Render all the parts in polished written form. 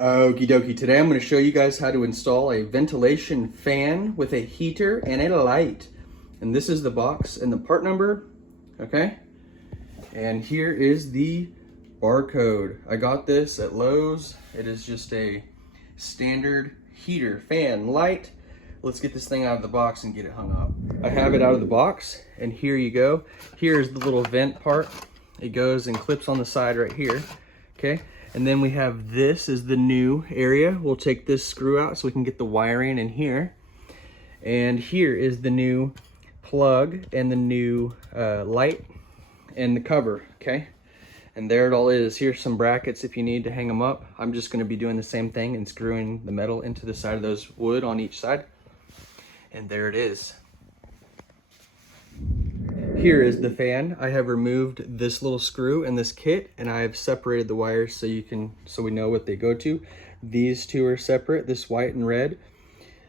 Okie dokie, today I'm going to show you guys how to install a ventilation fan with a heater and a light. And this is the box and the part number, okay? And here is the barcode. I got this at Lowe's. It is just a standard heater, fan, light. Let's get this thing out of the box and get it hung up. I have it out of the box, and here you go. Here's the little vent part. It goes and clips on the side right here, okay? And then we have this is the new area. We'll take this screw out so we can get the wiring in here. And here is the new plug and the new light and the cover, okay? And there it all is. Here's some brackets if you need to hang them up. I'm just gonna be doing the same thing and screwing the metal into the side of those wood on each side. And there it is. Here is the fan. I have removed this little screw and this kit, and I have separated the wires so we know what they go to. These two are separate, this white and red,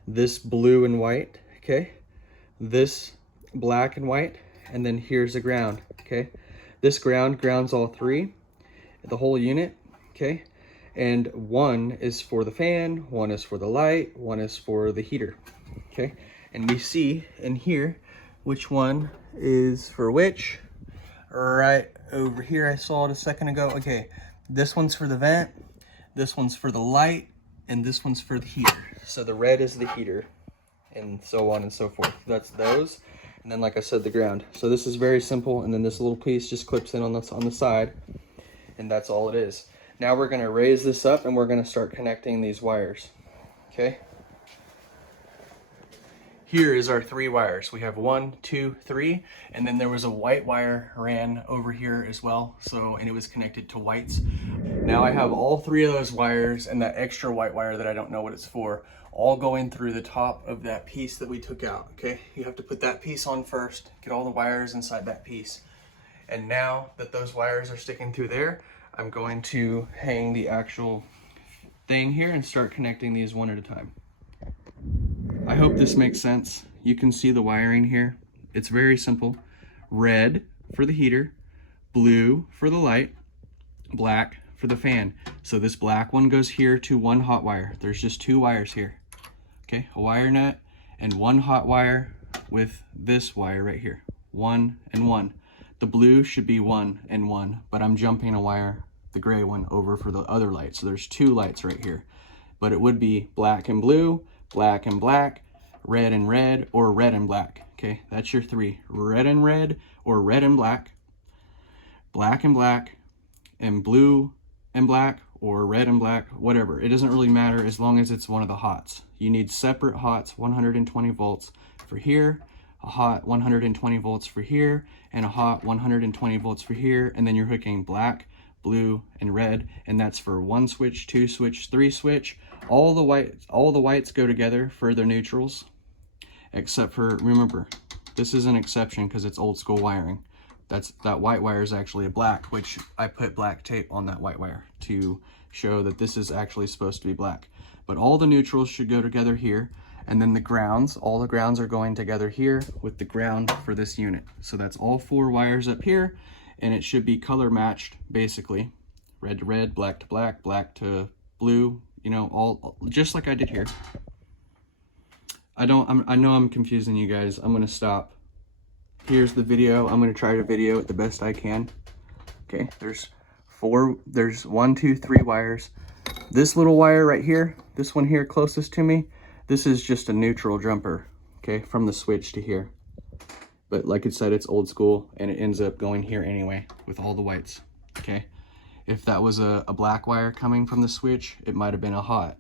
this blue and white, okay? This black and white, and then here's the ground, okay? This grounds all three, the whole unit, okay? And one is for the fan, one is for the light, one is for the heater, okay? And we see in here which one is for which. Right over here, I saw it a second ago. Okay, this one's for the vent, this one's for the light, and this one's for the heater. So the red is the heater, and so on and so forth. That's those. And then, like I said, the ground. So this is very simple, and then this little piece just clips in on the side, and that's all it is. Now we're gonna raise this up, and we're gonna start connecting these wires, okay? Here is our three wires. We have 1, 2, 3, and then there was a white wire ran over here as well. And it was connected to whites. Now I have all three of those wires and that extra white wire that I don't know what it's for, all going through the top of that piece that we took out, okay? You have to put that piece on first, get all the wires inside that piece. And now that those wires are sticking through there, I'm going to hang the actual thing here and start connecting these one at a time. I hope this makes sense. You can see the wiring here. It's very simple. Red for the heater, blue for the light, black for the fan. So this black one goes here to one hot wire. There's just two wires here. Okay, a wire nut and one hot wire with this wire right here. 1 and 1. The blue should be 1 and 1, but I'm jumping a wire, the gray one, over for the other light. So there's two lights right here. But it would be black and blue, black and black, red and red, or red and black, okay? That's your three. Red and red, or red and black, black and blue and black, or red and black, whatever. It doesn't really matter as long as it's one of the hots. You need separate hots, 120 volts for here, a hot 120 volts for here, and a hot 120 volts for here, and then you're hooking black, blue, and red, and that's for 1 switch, 2 switch, 3 switch. All the whites go together for their neutrals, except for, remember, this is an exception because it's old school wiring. That white wire is actually a black, which I put black tape on that white wire to show that this is actually supposed to be black. But all the neutrals should go together here, and then the grounds, all the grounds are going together here with the ground for this unit. So that's all 4 wires up here, and it should be color matched, basically. Red to red, black to black, black to blue, you know, all just like I did here. I know I'm confusing you guys. I'm gonna stop. Here's the video. I'm gonna try to video it the best I can. Okay, there's 1, 2, 3 wires. This little wire right here, this one here closest to me, this is just a neutral jumper, okay, from the switch to here. But like I said, it's old school, and it ends up going here anyway with all the whites, okay? If that was a black wire coming from the switch, it might have been a hot,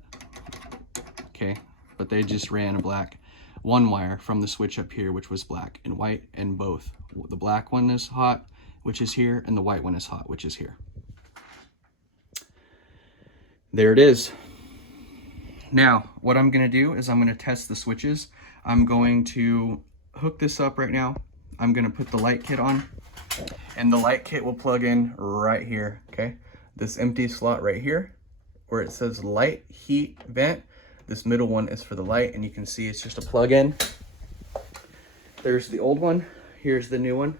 okay? But they just ran a black 1 wire from the switch up here, which was black and white, and both. The black one is hot, which is here, and the white one is hot, which is here. There it is. Now, what I'm gonna do is I'm gonna test the switches. I'm going to hook this up right now. I'm gonna put the light kit on, and the light kit will plug in right here, okay? This empty slot right here where it says light, heat, vent. This middle one is for the light, and you can see it's just a plug-in. There's the old one, here's the new one.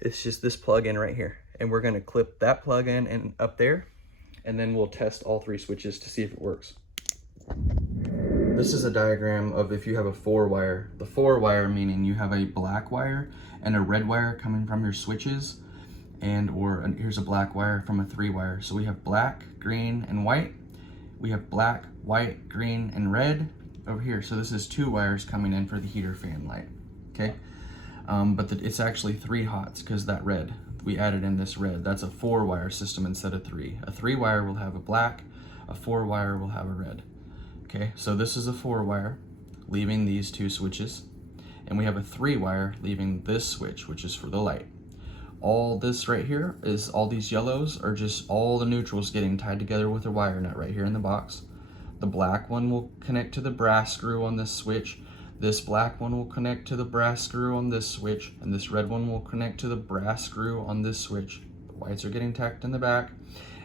It's just this plug-in right here, and we're gonna clip that plug-in and up there, and then we'll test all 3 switches to see if it works. This is a diagram of if you have a 4-wire. The 4-wire meaning you have a black wire and a red wire coming from your switches, here's a black wire from a 3-wire. So we have black, green, and white. We have black, white, green, and red over here. So this is 2 wires coming in for the heater fan light, okay? But it's actually 3 hots because that red, we added in this red. That's a 4-wire system instead of 3. A 3-wire will have a black, a 4-wire will have a red. Okay, so this is a 4-wire leaving these 2 switches, and we have a 3-wire leaving this switch, which is for the light. All this right here is, all these yellows are just all the neutrals getting tied together with a wire nut right here in the box. The black one will connect to the brass screw on this switch. This black one will connect to the brass screw on this switch, and this red one will connect to the brass screw on this switch. The whites are getting tacked in the back,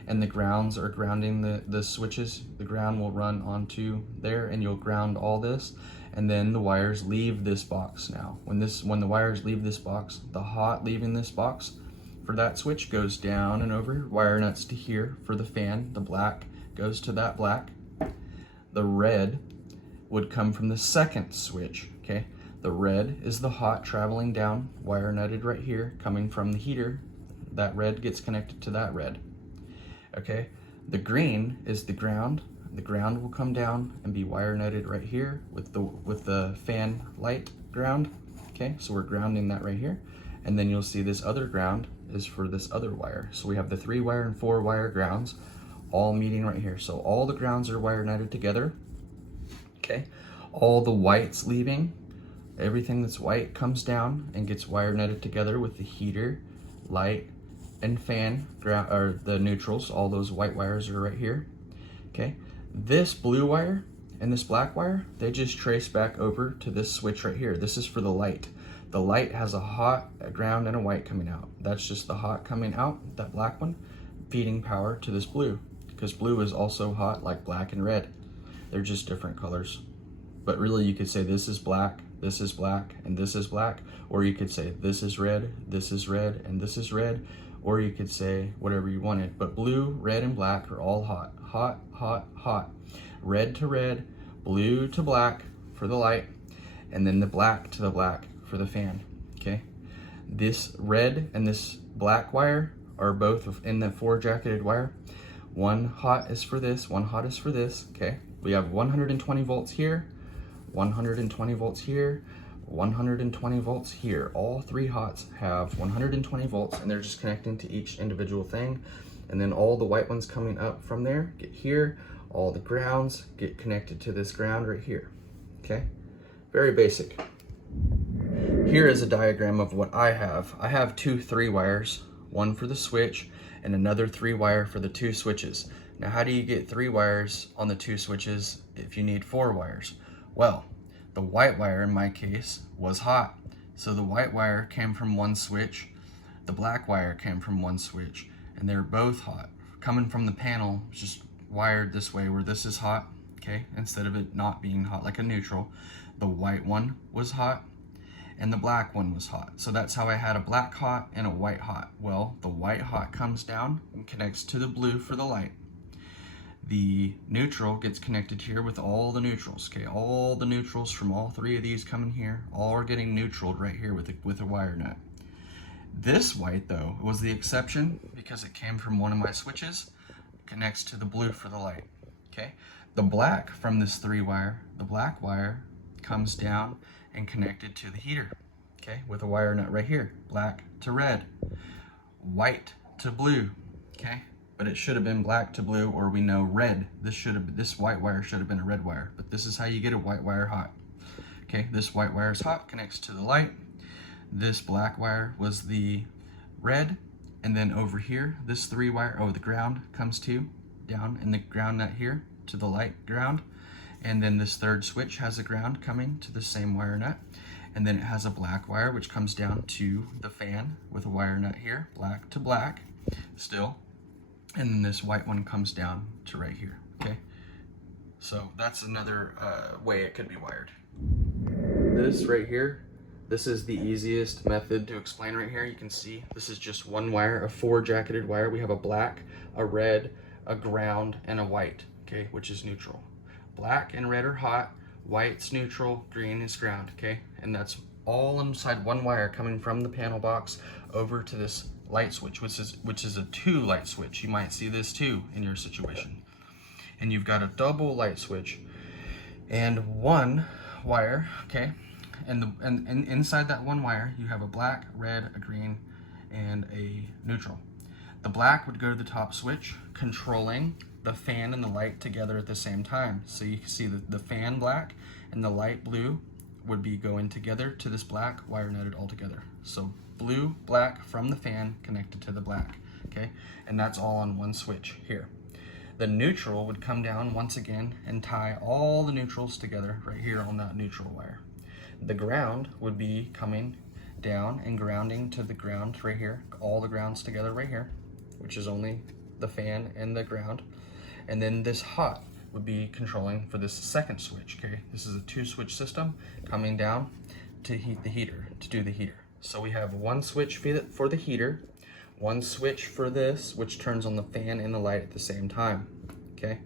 and the grounds are grounding the switches. The ground will run onto there, and you'll ground all this, and then the wires leave this box now. When the wires leave this box, the hot leaving this box for that switch goes down and over wire nuts to here for the fan. The black goes to that black. The red would come from the second switch, okay? The red is the hot traveling down, wire nutted right here, coming from the heater. That red gets connected to that red. Okay, the green is the ground. The ground will come down and be wire nutted right here with the fan light ground. Okay, so we're grounding that right here, and then you'll see this other ground is for this other wire. So we have the 3-wire and 4-wire grounds all meeting right here. So all the grounds are wire nutted together. Okay, all the whites leaving, everything that's white comes down and gets wire nutted together with the heater, light, and fan, or the neutrals. All those white wires are right here. Okay, this blue wire and this black wire, they just trace back over to this switch right here. This is for the light. The light has a hot, a ground, and a white coming out. That's just the hot coming out, that black one, feeding power to this blue, because blue is also hot like black and red. They're just different colors. But really you could say this is black, and this is black, or you could say this is red, and this is red, or you could say whatever you wanted. But blue, red, and black are all hot. Hot, hot, hot. Red to red, blue to black for the light, and then the black to the black for the fan, okay? This red and this black wire are both in the 4 jacketed wire. One hot is for this, one hot is for this, okay? We have 120 volts here, 120 volts here, 120 volts here. All 3 hots have 120 volts, and they're just connecting to each individual thing. And then all the white ones coming up from there get here. All the grounds get connected to this ground right here, okay? Very basic. Here is a diagram of what I have. I have 2 3-wires, one for the switch and another 3-wire for the 2 switches. Now, how do you get 3 wires on the 2 switches if you need 4 wires? Well, the white wire in my case was hot. So the white wire came from one switch, the black wire came from one switch, and they're both hot. Coming from the panel, just wired this way where this is hot, okay? Instead of it not being hot like a neutral, the white one was hot and the black one was hot. So that's how I had a black hot and a white hot. Well, the white hot comes down and connects to the blue for the light. The neutral gets connected here with all the neutrals, okay? All the neutrals from all 3 of these coming here, all are getting neutraled right here with a wire nut. This white, though, was the exception because it came from one of my switches, connects to the blue for the light, okay? The black from this 3-wire, the black wire comes down and connected to the heater, okay? With a wire nut right here, black to red, white to blue, okay? But it should have been black to blue, or we know red. This white wire should have been a red wire, but this is how you get a white wire hot. Okay, this white wire is hot, connects to the light. This black wire was the red, and then over here, this 3-wire, the ground comes down in the ground nut here to the light ground, and then this 3rd switch has a ground coming to the same wire nut, and then it has a black wire which comes down to the fan with a wire nut here, black to black still. And then this white one comes down to right here, okay? So that's another way it could be wired. This right here, this is the easiest method to explain right here. You can see this is just one wire, a 4 jacketed wire. We have a black, a red, a ground, and a white, okay, which is neutral. Black and red are hot, white's neutral, green is ground, okay? And that's all inside one wire coming from the panel box over to this light switch, which is a 2 light switch. You might see this too in your situation. And you've got a double light switch and one wire, okay? And inside that one wire, you have a black, red, a green, and a neutral. The black would go to the top switch, controlling the fan and the light together at the same time. So you can see the fan black and the light blue would be going together to this black wire netted all together. So blue, black from the fan connected to the black, okay? And that's all on one switch here. The neutral would come down once again and tie all the neutrals together right here on that neutral wire. The ground would be coming down and grounding to the ground right here, all the grounds together right here, which is only the fan and the ground. And then this hot would be controlling for this second switch, okay? This is a 2 switch system coming down to heat the heater, to do the heater. So we have one switch for the heater, one switch for this, which turns on the fan and the light at the same time, okay?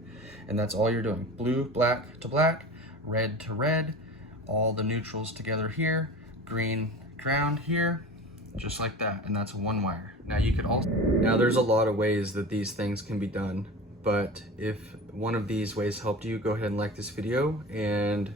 And that's all you're doing. Blue, black to black, red to red, all the neutrals together here, green, ground here, just like that. And that's one wire. Now you could also, now there's a lot of ways that these things can be done, but if one of these ways helped you, go ahead and like this video and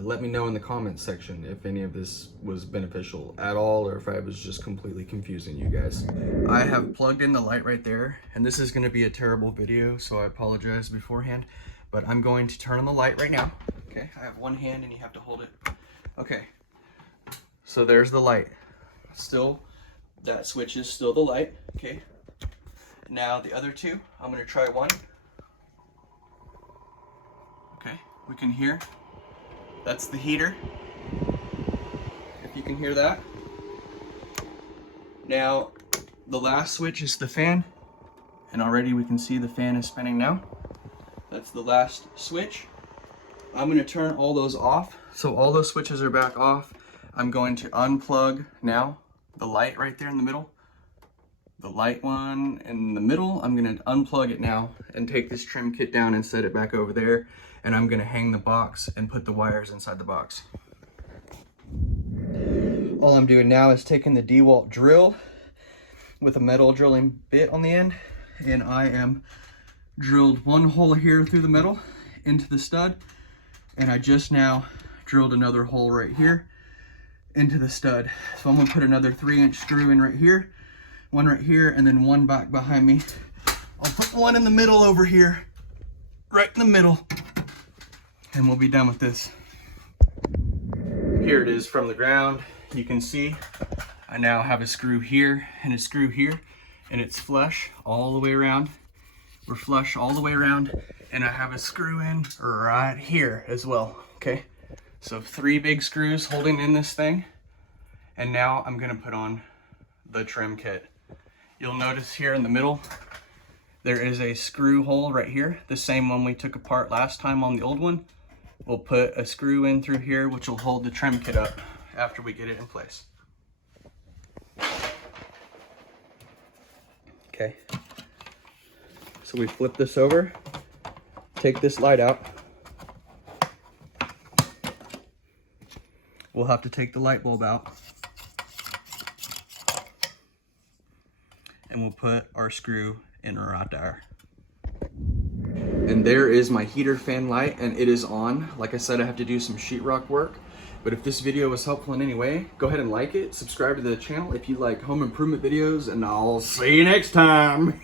let me know in the comments section if any of this was beneficial at all or if I was just completely confusing you guys. I have plugged in the light right there, and this is going to be a terrible video, so I apologize beforehand, but I'm going to turn on the light right now. Okay, I have one hand and you have to hold it. Okay, so there's the light. Still, that switch is still the light, okay? Now the other two, I'm going to try one. Okay, we can hear. That's the heater, if you can hear that. Now, the last switch is the fan, and already we can see the fan is spinning now. That's the last switch. I'm going to turn all those off, so all those switches are back off. I'm going to unplug now the light right there in the middle. The light one in the middle, I'm going to unplug it now and take this trim kit down and set it back over there. And I'm going to hang the box and put the wires inside the box. All I'm doing now is taking the DeWalt drill with a metal drilling bit on the end, and I am drilled one hole here through the metal into the stud, and I just now drilled another hole right here into the stud. So I'm going to put another 3-inch screw in right here, one right here, and then one back behind me. I'll put one in the middle over here, right in the middle, and we'll be done with this. Here it is from the ground. You can see I now have a screw here and a screw here, and it's flush all the way around. We're flush all the way around, and I have a screw in right here as well, okay? So 3 big screws holding in this thing, and now I'm gonna put on the trim kit. You'll notice here in the middle, there is a screw hole right here, the same one we took apart last time on the old one. We'll put a screw in through here, which will hold the trim kit up after we get it in place. Okay, so we flip this over, take this light out. We'll have to take the light bulb out. And we'll put our screw in right there. And there is my heater fan light, and it is on. Like I said, I have to do some sheetrock work, but if this video was helpful in any way, go ahead and like it, subscribe to the channel if you like home improvement videos, and I'll see you next time.